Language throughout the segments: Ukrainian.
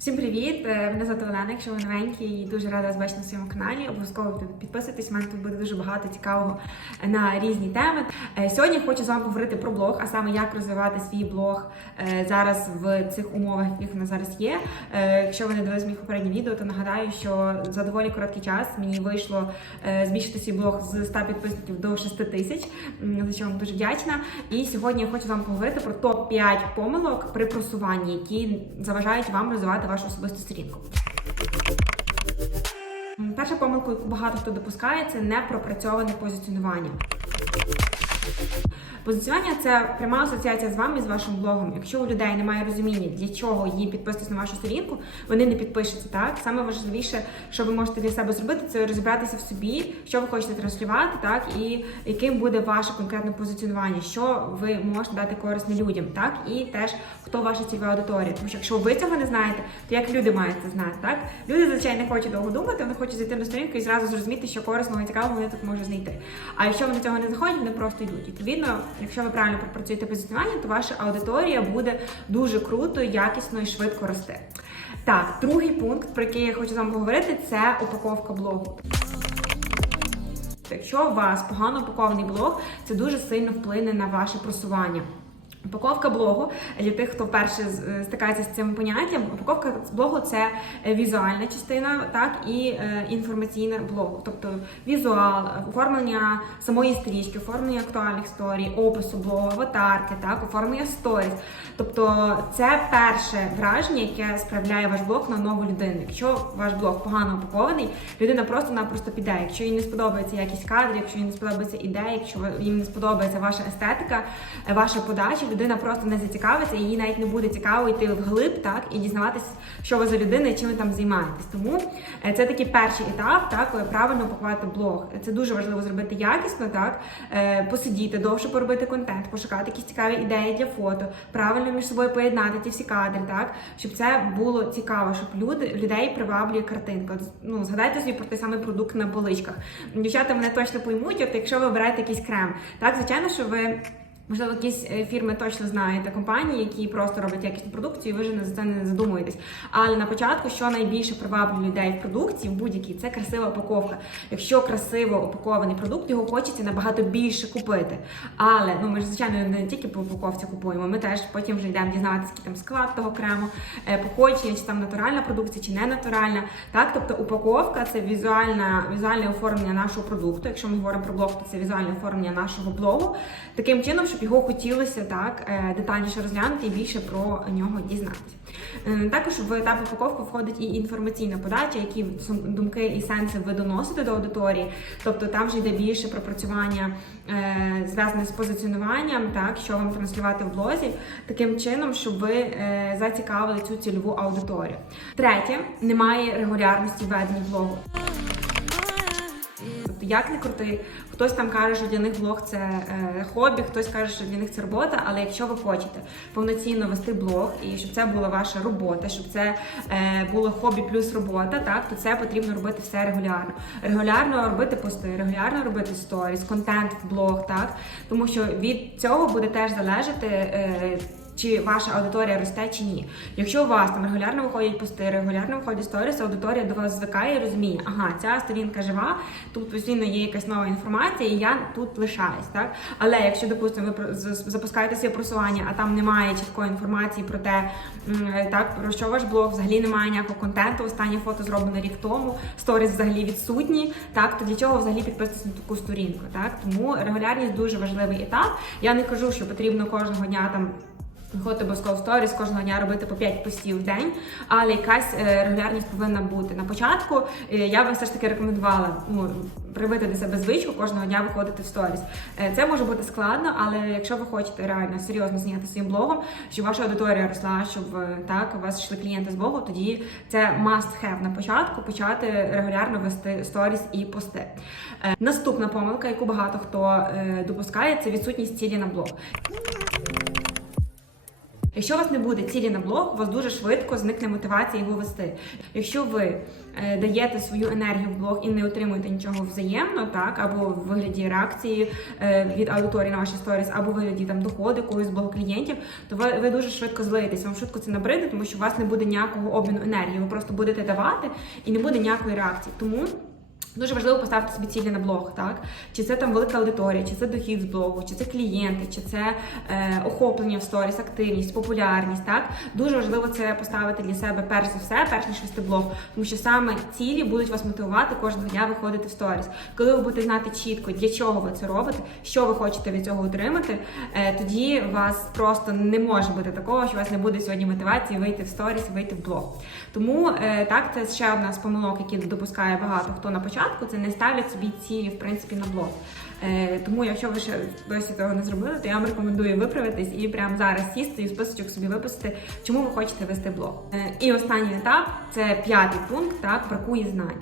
Всім привіт! Е, Мене звати Олена. Якщо ви новенькі і дуже рада вас бачити на своєму каналі, обов'язково підписуйтесь. У мене тут буде дуже багато цікавого на різні теми. Е, Сьогодні я хочу з вами поговорити про блог, а саме як розвивати свій блог е, зараз в цих умовах, яких вона зараз є. Якщо ви не дивились моїх попередніх відео, то нагадаю, що за доволі короткий час мені вийшло збільшити свій блог з 100 підписників до 6 тисяч. За що вам дуже вдячна. І сьогодні я хочу з вами поговорити про топ 5 помилок при просуванні, які заважають вам розвивати вашу особисту сторінку. Перша помилка, яку багато хто допускає, це непропрацьоване позиціонування. Позиціонування це пряма асоціація з вами з вашим блогом. Якщо у людей немає розуміння, для чого їм підписатись на вашу сторінку, вони не підпишуться. Так саме важливіше, що ви можете для себе зробити, це розібратися в собі, що ви хочете транслювати, так і яким буде ваше конкретне позиціонування, що ви можете дати корисне людям, так і теж хто ваша цільова аудиторія. Тому що якщо ви цього не знаєте, то як люди мають це знати, так люди звичайно не хочуть довго думати, вони хочуть зайти на сторінку і зразу зрозуміти, що корисного і цікавого вони тут можуть знайти. А якщо вони цього не заходять, вони просто йдуть. Відповідно, якщо ви правильно пропрацюєте позиціонування, то ваша аудиторія буде дуже круто, якісно і швидко рости. Так, другий пункт, про який я хочу з вами говорити, це упаковка блогу. Якщо у вас погано упакований блог, це дуже сильно вплине на ваше просування. Упаковка блогу для тих, хто вперше е, стикається з цим поняттям. Упаковка блогу це е, візуальна частина, так і е, інформаційна блогу, тобто візуал, оформлення самої стрічки, оформлення актуальних сторій, опису блогу, аватарки, так, оформлення сторіс. Тобто це перше враження, яке справляє ваш блог на нову людину. Якщо ваш блог погано упакований, людина просто-напросто піде. Якщо їй не сподобається якісь кадри, якщо їй не сподобається ідея, якщо їм не сподобається ваша естетика, ваша подача, людина просто не зацікавиться, їй навіть не буде цікаво йти вглиб, так і дізнаватися, що ви за людина і чим ви там займаєтесь. Тому е, це такий перший етап, так правильно упакувати блог. Це дуже важливо зробити якісно, так е, посидіти, довше поробити контент, пошукати якісь цікаві ідеї для фото, правильно між собою поєднати ті всі кадри, так щоб це було цікаво, щоб люди людей приваблює картинка. Ну згадайте собі про той самий продукт на поличках. Дівчата мене точно поймуть, от якщо ви обираєте якийсь крем, так звичайно, що ви. Можливо, якісь е, фірми точно знаєте компанії, які просто роблять якісну продукцію, і ви вже за це не задумуєтесь. Але на початку, що найбільше приваблює людей в продукції, в будь-якій, це красива упаковка. Якщо красиво упакований продукт, його хочеться набагато більше купити. Але ну ми ж звичайно не тільки по упаковці купуємо, ми теж потім вже йдемо дізнаватися, який там склад того крему, е, походження, чи там натуральна продукція, чи не натуральна. Так, тобто упаковка це візуальна, візуальне оформлення нашого продукту. Якщо ми говоримо про блог, то це візуальне оформлення нашого блогу. Таким чином, щоб його хотілося так е, детальніше розглянути і більше про нього дізнатися. Е, Також в етап упаковки входить і інформаційна подача, які думки і сенси ви доносите до аудиторії. Тобто там вже йде більше пропрацювання е, зв'язане з позиціонуванням, так що вам транслювати в блозі, таким чином, щоб ви зацікавили цю цільову аудиторію. Третє, немає регулярності ведення блогу. Як не крути, хтось там каже, що для них блог це е, хобі, хтось каже, що для них це робота. Але якщо ви хочете повноцінно вести блог і щоб це була ваша робота, щоб це е, було хобі плюс робота, так то це потрібно робити все регулярно. Регулярно робити пости, регулярно робити сторіс, контент в блог, так тому що від цього буде теж залежати. Е, чи ваша аудиторія росте чи ні. Якщо у вас там регулярно виходять пости, регулярно виходять сторіс, аудиторія до вас звикає і розуміє, ага, ця сторінка жива, тут постійно є якась нова інформація, і я тут лишаюсь. Так? Але якщо, допустимо, ви запускаєте своє просування, а там немає чіткої інформації про те, так, про що ваш блог, взагалі немає ніякого контенту, останнє фото зроблене рік тому, сторіс взагалі відсутні, так, то для чого взагалі підписатися на таку сторінку? Так? Тому регулярність дуже важливий етап. Я не кажу, що потрібно кожного дня там. Виходити обов'язково в сторіс кожного дня робити по 5 постів в день, але якась е, регулярність повинна бути. На початку е, я би все ж таки рекомендувала ну, привити до себе звичку кожного дня виходити в сторіс. Е, Це може бути складно, але якщо ви хочете реально серйозно зайняти своїм блогом, щоб ваша аудиторія росла, щоб так у вас йшли клієнти з блогу, тоді це must have на початку почати регулярно вести сторіс і пости. Наступна помилка, яку багато хто допускає, це відсутність цілі на блог. Якщо у вас не буде цілі на блог, у вас дуже швидко зникне мотивація його вести. Якщо ви е, даєте свою енергію в блог і не отримуєте нічого взаємно, так або в вигляді реакції е, від аудиторії на ваші сторіс, або в вигляді там доходу когось з блог клієнтів, то ви, ви дуже швидко злиєтесь. Вам швидко це набриде, тому що у вас не буде ніякого обміну енергії. Ви просто будете давати і не буде ніякої реакції. Тому. Дуже важливо поставити собі цілі на блог, так? Чи це там велика аудиторія, чи це дохід з блогу, чи це клієнти, чи це е, охоплення в сторіс, активність, популярність. Так дуже важливо це поставити для себе перш за все, перш ніж вести блог, тому що саме цілі будуть вас мотивувати кожного дня виходити в сторіс. Коли ви будете знати чітко, для чого ви це робите, що ви хочете від цього отримати, е, тоді у вас просто не може бути такого, що у вас не буде сьогодні мотивації вийти в сторіс, вийти в блог. Тому е, так, це ще одна з помилок, які допускає багато хто на початку. Це не ставлять собі цілі в принципі на блог. Е, тому, якщо ви ще досі цього не зробили, то я вам рекомендую виправитись і прямо зараз сісти і списочок собі виписати, чому ви хочете вести блог. Е, і останній етап це п'ятий пункт. Так бракує знань.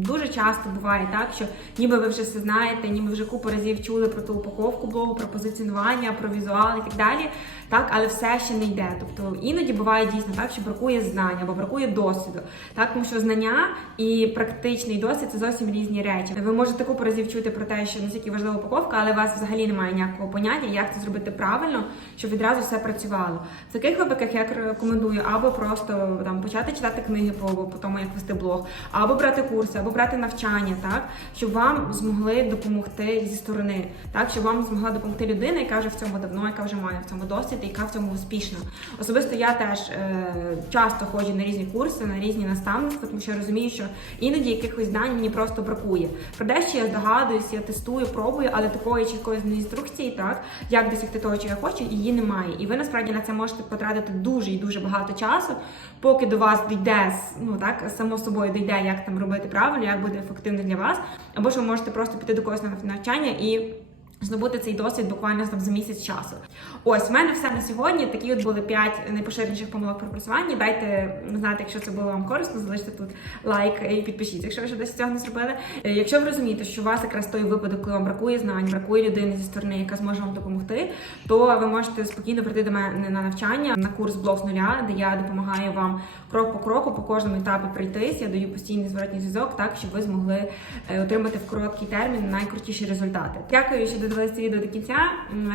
Дуже часто буває так, що ніби ви вже все знаєте, ніби вже купу разів чули про ту упаковку блогу, про позиціонування, про візуал і так далі. Так, але все ще не йде. Тобто іноді буває дійсно так, що бракує знань або бракує досвіду. Так, тому що знання і практичний досвід це зовсім різні речі. Ви можете купу разів чути про те, що наскільки важлива упаковка, але у вас взагалі немає ніякого поняття, як це зробити правильно, щоб відразу все працювало. В таких випадках я рекомендую або просто там почати читати книги по, по тому, як вести блог, або брати курси, або брати навчання, так щоб вам змогли допомогти зі сторони, так щоб вам змогла допомогти людина, яка вже в цьому давно, яка вже має в цьому досвід, яка в цьому успішна. Особисто я теж е, часто ходжу на різні курси, на різні наставництва, тому що я розумію, що іноді якихось знань мені просто бракує. Про дещо я здогадуюсь, я тестую, пробую, але такої чіткої інструкції, так як досягти того, що я хочу, її немає. І ви насправді на це можете потратити дуже і дуже багато часу, поки до вас дійде ну так само собою дійде, як там робити правильно, як буде ефективно для вас, або ж ви можете просто піти до когось на навчання і. Здобути цей досвід буквально там за місяць часу. Ось в мене все на сьогодні. Такі от були 5 найпоширеніших помилок при просуванні. Дайте знати, якщо це було вам корисно, залиште тут лайк і підпишіться, якщо ви ще досі цього не зробили. Е, Якщо ви розумієте, що у вас якраз той випадок, коли вам бракує знань, бракує людини зі сторони, яка зможе вам допомогти, то ви можете спокійно прийти до мене на навчання на курс блог з нуля, де я допомагаю вам крок по кроку по кожному етапі пройтись. Я даю постійний зворотній зв'язок, так щоб ви змогли е, отримати в короткий термін найкрутіші результати. Дякую, що додивилися це відео до кінця.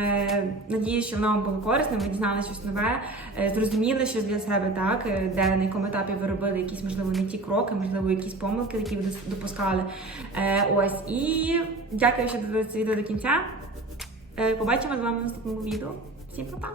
Е, Надіюсь, що воно вам було корисним. Ви дізналися щось нове, е, зрозуміли щось для себе, так е, де на якому етапі ви робили якісь можливо не ті кроки, можливо, якісь помилки, які ви допускали. Ось і дякую, що додивилися це відео до кінця. Побачимо з вами в наступному відео. Всім па-па!